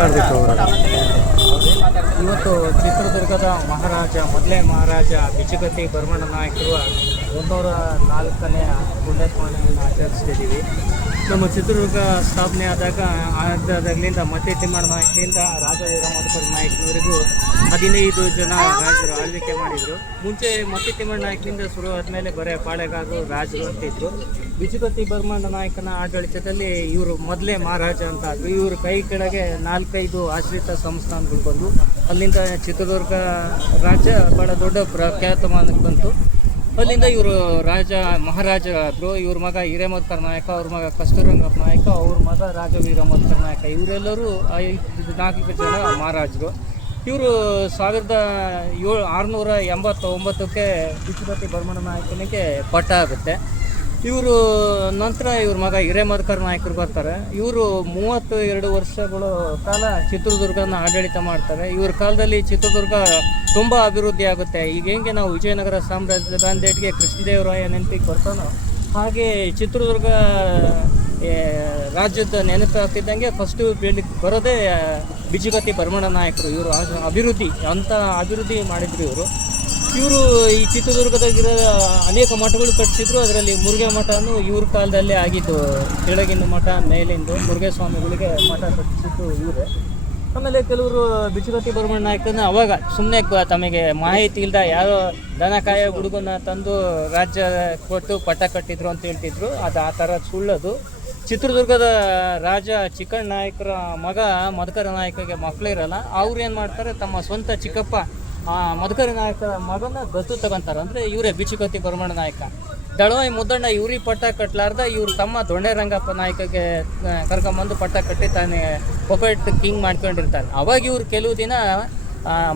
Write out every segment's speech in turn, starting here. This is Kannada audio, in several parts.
ಮಾತಾಡಬೇಕು ಅವರು. ಇವತ್ತು ಚಿತ್ರದುರ್ಗದ ಮೊದಲೇ ಮಹಾರಾಜ ಬಿಚ್ಚುಗತ್ತಿ ಭರಮಣ್ಣ ನಾಯಕರು 104ನೇ ಪುಣ್ಯಸ್ಮರಣೆಯನ್ನು ಆಚರಿಸ್ತಿದ್ದೀವಿ. ನಮ್ಮ ಚಿತ್ರದುರ್ಗ ಸ್ಥಾಪನೆ ಆದಾಗಲಿಂದ ಮತ್ತೆ ತಿಮ್ಮಣ್ಣ ನಾಯಕರಿಂದ ರಾಜ ವೀರಮೋಹನ ನಾಯಕನವರೆಗೂ 15 ಜನ ರಾಜರು ಆಳ್ವಿಕೆ ಮಾಡಿದರು. ಮುಂಚೆ ಮತ್ತೆ ತಿಮ್ಮಣ್ಣ ನಾಯಕನಿಂದ ಶುರು ಆದಮೇಲೆ ಬರೀ ಪಾಳೆಗಾರರು ರಾಜರು ಅಂತಿದ್ರು. ಬಿಚ್ಚುಗತ್ತಿ ಭರಮಣ್ಣ ನಾಯಕನ ಆಡಳಿತದಲ್ಲಿ ಇವರು ಮೊದಲೇ ಮಹಾರಾಜ ಅಂತ ಆದರು. ಇವರು ಕೈ ಕೆಳಗೆ 4-5 ಆಶ್ರಿತ ಸಂಸ್ಥಾನಗಳು ಬಂದು ಅಲ್ಲಿಂದ ಚಿತ್ರದುರ್ಗ ರಾಜ್ಯ ಭಾಳ ದೊಡ್ಡ ಪ್ರಖ್ಯಾತಮಾನಕ್ಕೆ ಬಂತು. ಅಲ್ಲಿಂದ ಇವರು ಮಹಾರಾಜ ಆದರು. ಇವ್ರ ಮಗ ಹಿರೇಮಠಕರ ನಾಯಕ, ಅವ್ರ ಮಗ ಕಸ್ತೂರಂಗಪ್ಪ ನಾಯಕ, ಅವ್ರ ಮಗ ರಾಜ ವೀರಮೋಹನ ನಾಯಕ, ಇವರೆಲ್ಲರೂ 4 ಜನ ಮಹಾರಾಜರು. ಇವರು 1689ಕ್ಕೆ ಬಿಚ್ಚುಗತ್ತಿ ಭರಮಣ್ಣ ನಾಯಕನಿಗೆ ಪಟ್ಟ ಆಗುತ್ತೆ. ಇವರು ನಂತರ ಇವ್ರ ಮಗ ಹಿರೇಮಠಕರ ನಾಯಕರು ಬರ್ತಾರೆ. ಇವರು 32 ವರ್ಷಗಳ ಕಾಲ ಚಿತ್ರದುರ್ಗನ ಆಡಳಿತ ಮಾಡ್ತಾರೆ. ಇವ್ರ ಕಾಲದಲ್ಲಿ ಚಿತ್ರದುರ್ಗ ತುಂಬ ಅಭಿವೃದ್ಧಿ ಆಗುತ್ತೆ. ಈಗ ಹೆಂಗೆ ನಾವು ವಿಜಯನಗರ ಸಾಮ್ರಾಜ್ಯದ ಕೃಷ್ಣದೇವರಾಯ ನೆನಪಿಗೆ ಬರ್ತಾನೋ ಹಾಗೆ ಚಿತ್ರದುರ್ಗ ರಾಜ್ಯದ ನೆನಪು ಆಗ್ತಿದ್ದಂಗೆ ಫಸ್ಟು ಬರೋದೇ ಬಿಚ್ಚುಗತ್ತಿ ಭರಮಣ್ಣ ನಾಯಕರು. ಇವರು ಅಭಿವೃದ್ಧಿ ಮಾಡಿದ್ರು ಇವರು ಈ ಚಿತ್ರದುರ್ಗದಾಗಿರೋ ಅನೇಕ ಮಠಗಳು ಕಟ್ಟಿಸಿದ್ರು. ಅದರಲ್ಲಿ ಮುರುಘಾ ಮಠನೂ ಇವ್ರ ಕಾಲದಲ್ಲೇ ಆಗಿದ್ದು. ಕೆಳಗಿನ ಮಠ ಮೇಲಿಂದು ಮುರುಘಾ ಸ್ವಾಮಿಗಳಿಗೆ ಮಠ ಕಟ್ಟಿಸಿದ್ದು ಇವರೇ. ಆಮೇಲೆ ಕೆಲವರು ಬಿಚ್ಚುಗತ್ತಿ ಭರಮಣ್ಣ ನಾಯಕನ ಅವಾಗ ಸುಮ್ಮನೆ ತಮಗೆ ಮಾಹಿತಿ ಇಲ್ಲದ ಯಾರೋ ದನಕಾಯ ಹುಡುಗನ ತಂದು ರಾಜ್ಯ ಕೊಟ್ಟು ಪಟ್ಟ ಕಟ್ಟಿದ್ರು ಅಂತ ಹೇಳ್ತಿದ್ರು. ಅದು ಆ ಥರ ಸುಳ್ಳದು. ಚಿತ್ರದುರ್ಗದ ರಾಜ ಚಿಕ್ಕಣ್ಣ ನಾಯಕರ ಮಗ ಮಧುಕರ ನಾಯಕಗೆ ಮಕ್ಕಳಿರಲ್ಲ. ಅವ್ರು ಏನು ಮಾಡ್ತಾರೆ, ತಮ್ಮ ಸ್ವಂತ ಚಿಕ್ಕಪ್ಪ ಮಧುಕರ ನಾಯಕ ಮಗನ ದತ್ತು ತಗೊಂತಾರೆ. ಅಂದರೆ ಇವರೇ ಬಿಚ್ಚುಗತ್ತಿ ಭರಮಣ್ಣ ನಾಯಕ. ದಳವಾಯಿ ಮುದ್ದಣ್ಣ ಇವ್ರಿಗೆ ಪಟ್ಟ ಕಟ್ಟಲಾರ್ದ ಇವ್ರು ತಮ್ಮ ದೊಣ್ಣೆ ರಂಗಪ್ಪ ನಾಯಕಗೆ ಕರ್ಕೊಂಬಂದು ಪಟ್ಟ ಕಟ್ಟಿ ತಾನೇ ಪೊಪೆಟ್ ಕಿಂಗ್ ಮಾಡ್ಕೊಂಡಿರ್ತಾರೆ. ಅವಾಗ ಇವ್ರು ಕೆಲವು ದಿನ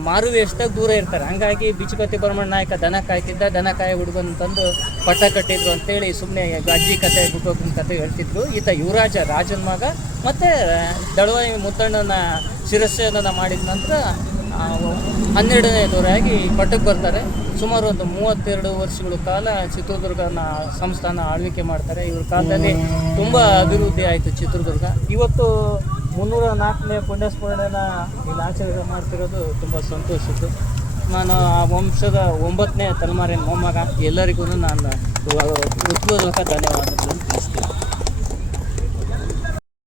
ಮಾರು ವೇಷದಾಗ ದೂರ ಇರ್ತಾರೆ. ಹಂಗಾಗಿ ಬಿಚ್ಚುಗತ್ತಿ ಭರಮಣ್ಣ ನಾಯಕ ದನ ಕಾಯ್ತಿದ್ದ, ದನ ಕಾಯ ಹುಡುಗನ ತಂದು ಪಟ್ಟ ಕಟ್ಟಿದ್ರು ಅಂತೇಳಿ ಸುಮ್ಮನೆ ಅಜ್ಜಿ ಕತೆ ಗುಟ್ಟೋಗಿನ ಕತೆ ಹೇಳ್ತಿದ್ರು. ಈತ ಯುವರಾಜ ರಾಜನ ಮಗ. ಮತ್ತು ದಳವಾಯಿ ಮುದ್ದಣ್ಣನ ಶಿರಸ್ಸೇದನ ಮಾಡಿದ ನಂತರ 12ನೇ ದೊರೆಯಾಗಿ ಪಟ್ಟಕ್ಕೆ ಬರ್ತಾರೆ. ಸುಮಾರು ಒಂದು 32 ವರ್ಷಗಳ ಕಾಲ ಚಿತ್ರದುರ್ಗನ ಸಂಸ್ಥಾನ ಆಳ್ವಿಕೆ ಮಾಡ್ತಾರೆ. ಇವ್ರ ಕಾಲದಲ್ಲಿ ತುಂಬ ಅಭಿವೃದ್ಧಿ ಆಯಿತು ಚಿತ್ರದುರ್ಗ. ಇವತ್ತು 304ನೇ ಪುಣ್ಯಸ್ಮರಣೆನ ಇಲ್ಲಿ ಆಚರಣೆ ಮಾಡ್ತಿರೋದು ತುಂಬ ಸಂತೋಷದ್ದು. ನಾನು ಆ ವಂಶದ 9ನೇ ತಲೆಮಾರಿನ ಮೊಮ್ಮಗ. ಎಲ್ಲರಿಗೂ ನಾನು ಹೃತ್ಪೂರ್ವಕ ಧನ್ಯವಾದಗಳನ್ನು ತಿಳಿಸ್ತೀನಿ.